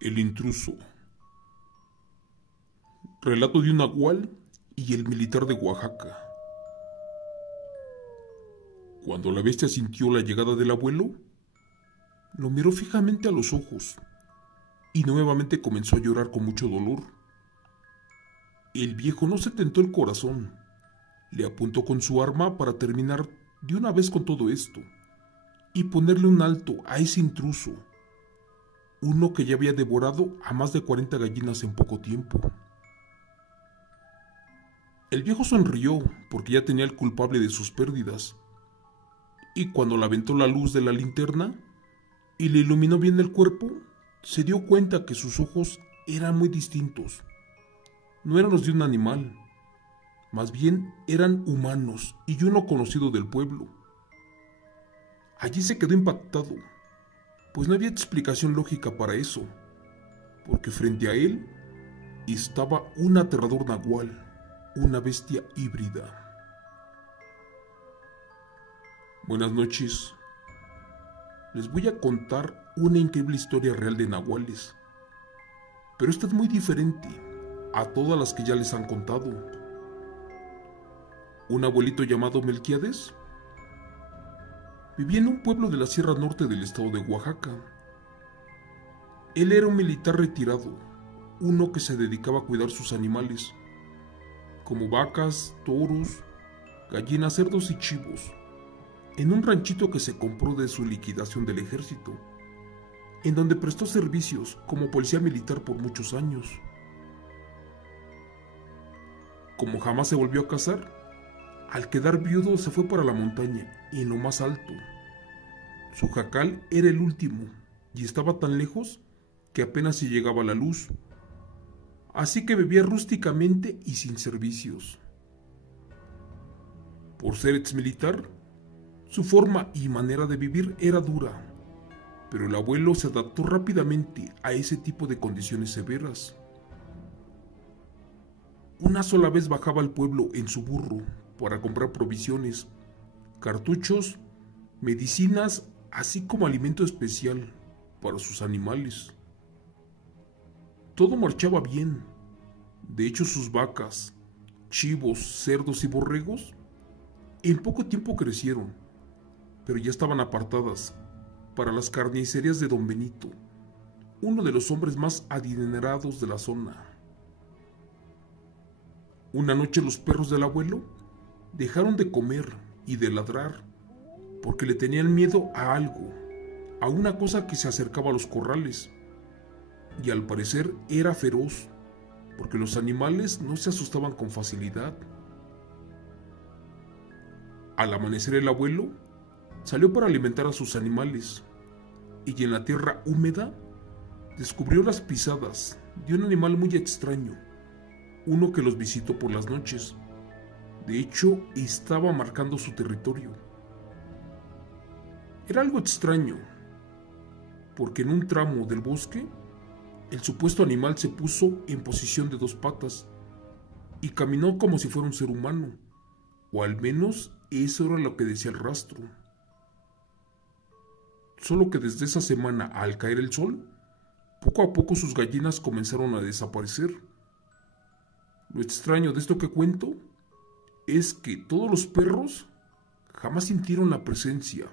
El intruso. Relato de un nahual y el militar de Oaxaca. Cuando la bestia sintió la llegada del abuelo, lo miró fijamente a los ojos y nuevamente comenzó a llorar con mucho dolor. El viejo no se tentó el corazón, le apuntó con su arma para terminar de una vez con todo esto y ponerle un alto a ese intruso, uno que ya había devorado a más de 40 gallinas en poco tiempo. El viejo sonrió porque ya tenía el culpable de sus pérdidas, y cuando le aventó la luz de la linterna y le iluminó bien el cuerpo, se dio cuenta que sus ojos eran muy distintos. No eran los de un animal, más bien eran humanos y uno conocido del pueblo. Allí se quedó impactado, pues no había explicación lógica para eso, porque frente a él estaba un aterrador nahual, una bestia híbrida. Buenas noches. Les voy a contar una increíble historia real de nahuales, pero esta es muy diferente a todas las que ya les han contado. Un abuelito llamado Melquiades vivía en un pueblo de la Sierra Norte del estado de Oaxaca. Él era un militar retirado, uno que se dedicaba a cuidar sus animales, como vacas, toros, gallinas, cerdos y chivos, en un ranchito que se compró de su liquidación del ejército, en donde prestó servicios como policía militar por muchos años. Como jamás se volvió a casar, al quedar viudo se fue para la montaña, en lo más alto. Su jacal era el último y estaba tan lejos que apenas si llegaba la luz, así que vivía rústicamente y sin servicios. Por ser exmilitar, su forma y manera de vivir era dura, pero el abuelo se adaptó rápidamente a ese tipo de condiciones severas. Una sola vez bajaba al pueblo en su burro para comprar provisiones, cartuchos, medicinas, así como alimento especial para sus animales. Todo marchaba bien. De hecho, sus vacas, chivos, cerdos y borregos en poco tiempo crecieron, pero ya estaban apartadas para las carnicerías de Don Benito, uno de los hombres más adinerados de la zona. Una noche los perros del abuelo dejaron de comer y de ladrar porque le tenían miedo a algo, a una cosa que se acercaba a los corrales, y al parecer era feroz, porque los animales no se asustaban con facilidad. Al amanecer el abuelo salió para alimentar a sus animales, y en la tierra húmeda descubrió las pisadas de un animal muy extraño, uno que los visitó por las noches. De hecho, estaba marcando su territorio. Era algo extraño, porque en un tramo del bosque, el supuesto animal se puso en posición de 2 patas y caminó como si fuera un ser humano, o al menos eso era lo que decía el rastro. Solo que desde esa semana, al caer el sol, poco a poco sus gallinas comenzaron a desaparecer. Lo extraño de esto que cuento es que todos los perros jamás sintieron la presencia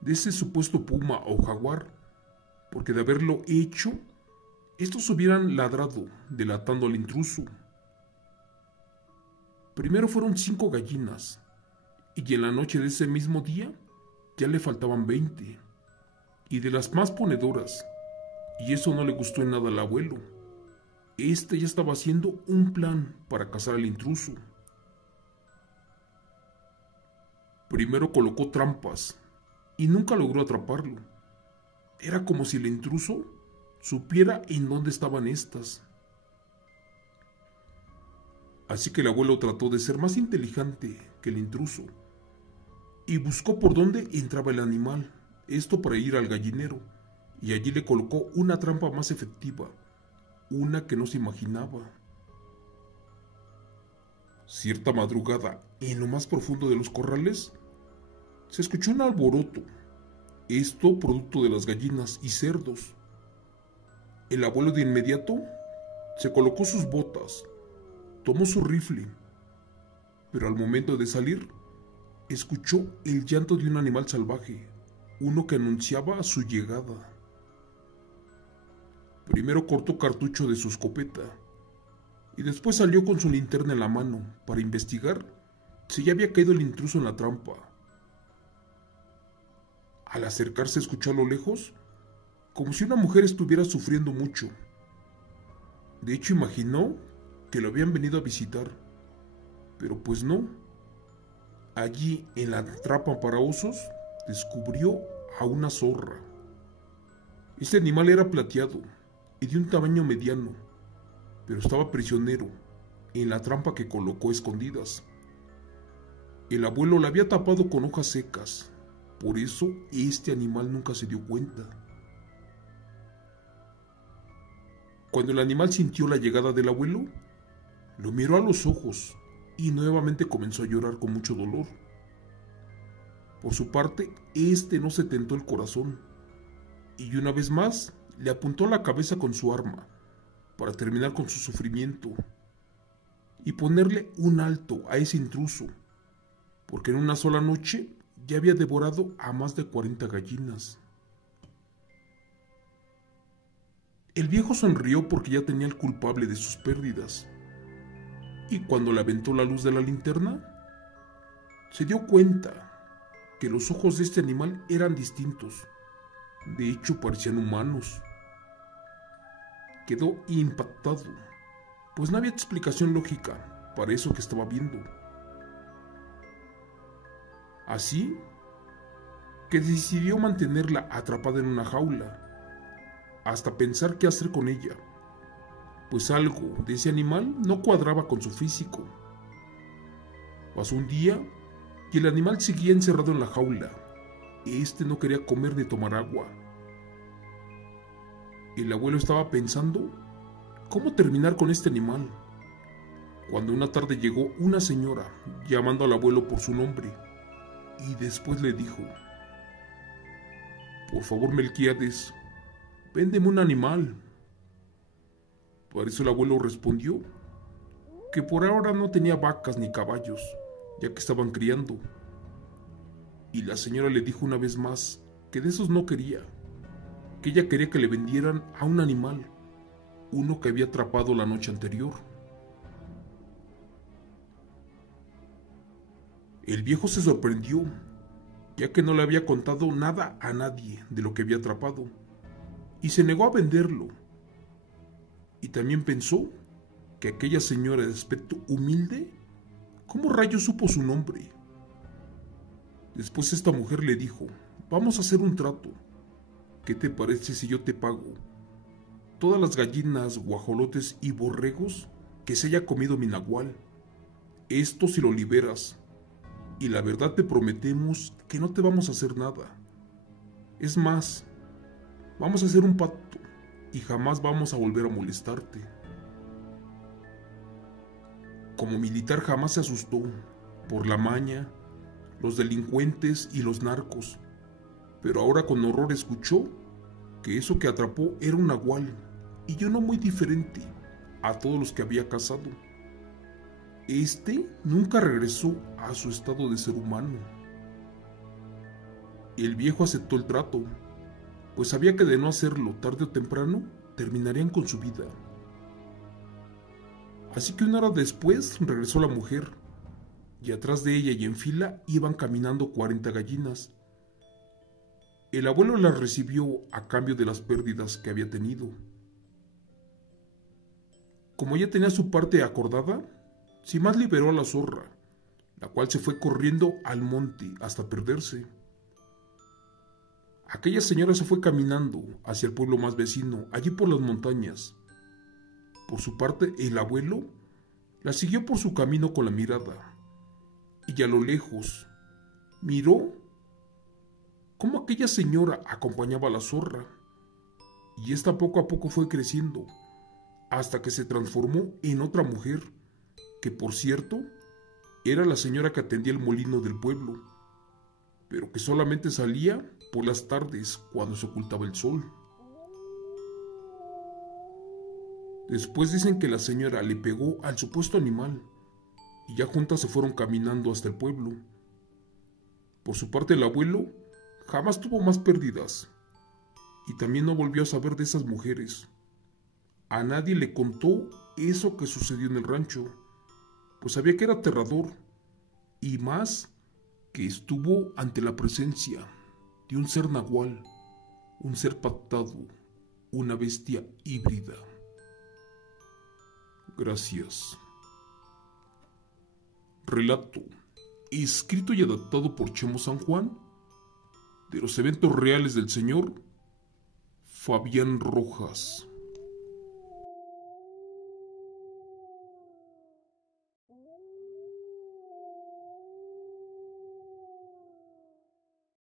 de ese supuesto puma o jaguar, porque de haberlo hecho, estos hubieran ladrado, delatando al intruso. Primero fueron 5 gallinas, y en la noche de ese mismo día ya le faltaban 20, y de las más ponedoras, y eso no le gustó en nada al abuelo. Este ya estaba haciendo un plan para cazar al intruso. Primero colocó trampas y nunca logró atraparlo. Era como si el intruso supiera en dónde estaban estas. Así que el abuelo trató de ser más inteligente que el intruso y buscó por dónde entraba el animal, esto para ir al gallinero, y allí le colocó una trampa más efectiva, una que no se imaginaba. Cierta madrugada, en lo más profundo de los corrales, se escuchó un alboroto, esto producto de las gallinas y cerdos. El abuelo de inmediato se colocó sus botas, tomó su rifle, pero al momento de salir, escuchó el llanto de un animal salvaje, uno que anunciaba su llegada. Primero cortó cartucho de su escopeta y después salió con su linterna en la mano para investigar si ya había caído el intruso en la trampa. Al acercarse escuchó a lo lejos como si una mujer estuviera sufriendo mucho. De hecho imaginó que lo habían venido a visitar, pero pues no. Allí en la trampa para osos descubrió a una zorra. Este animal era plateado y de un tamaño mediano, pero estaba prisionero en la trampa que colocó escondidas. El abuelo la había tapado con hojas secas, por eso este animal nunca se dio cuenta. Cuando el animal sintió la llegada del abuelo, lo miró a los ojos y nuevamente comenzó a llorar con mucho dolor. Por su parte, este no se tentó el corazón y una vez más le apuntó la cabeza con su arma para terminar con su sufrimiento y ponerle un alto a ese intruso, porque en una sola noche ya había devorado a más de 40 gallinas. El viejo sonrió porque ya tenía el culpable de sus pérdidas, y cuando le aventó la luz de la linterna, se dio cuenta que los ojos de este animal eran distintos. De hecho, parecían humanos. Quedó impactado, pues no había explicación lógica para eso que estaba viendo. Así que decidió mantenerla atrapada en una jaula, hasta pensar qué hacer con ella, pues algo de ese animal no cuadraba con su físico. Pasó un día y el animal seguía encerrado en la jaula. Este no quería comer ni tomar agua. El abuelo estaba pensando cómo terminar con este animal, cuando una tarde llegó una señora llamando al abuelo por su nombre y después le dijo: "Por favor, Melquiades, véndeme un animal". Por eso el abuelo respondió que por ahora no tenía vacas ni caballos, ya que estaban criando. Y la señora le dijo una vez más que de esos no quería, que ella quería que le vendieran a un animal, uno que había atrapado la noche anterior. El viejo se sorprendió, ya que no le había contado nada a nadie de lo que había atrapado, y se negó a venderlo. Y también pensó que aquella señora de aspecto humilde, ¿cómo rayos supo su nombre? Después esta mujer le dijo: "Vamos a hacer un trato. ¿Qué te parece si yo te pago todas las gallinas, guajolotes y borregos que se haya comido mi nahual? Esto si lo liberas. Y la verdad te prometemos que no te vamos a hacer nada. Es más, vamos a hacer un pacto y jamás vamos a volver a molestarte". Como militar jamás se asustó por la maña, los delincuentes y los narcos, pero ahora con horror escuchó que eso que atrapó era un nahual, y uno muy diferente a todos los que había cazado. Este nunca regresó a su estado de ser humano. El viejo aceptó el trato, pues sabía que de no hacerlo tarde o temprano terminarían con su vida. Así que una hora después regresó la mujer, y atrás de ella y en fila iban caminando 40 gallinas. El abuelo las recibió a cambio de las pérdidas que había tenido. Como ya tenía su parte acordada, sin más liberó a la zorra, la cual se fue corriendo al monte hasta perderse. Aquella señora se fue caminando hacia el pueblo más vecino, allí por las montañas. Por su parte, el abuelo la siguió por su camino con la mirada, y a lo lejos miró cómo aquella señora acompañaba a la zorra, y ésta poco a poco fue creciendo, hasta que se transformó en otra mujer, que por cierto era la señora que atendía el molino del pueblo, pero que solamente salía por las tardes cuando se ocultaba el sol. Después dicen que la señora le pegó al supuesto animal y ya juntas se fueron caminando hasta el pueblo. Por su parte, el abuelo jamás tuvo más pérdidas y también no volvió a saber de esas mujeres. A nadie le contó eso que sucedió en el rancho, pues sabía que era aterrador, y más que estuvo ante la presencia de un ser nahual, un ser pactado, una bestia híbrida. Gracias. Relato, escrito y adaptado por Chemo San Juan, de los eventos reales del señor Fabián Rojas.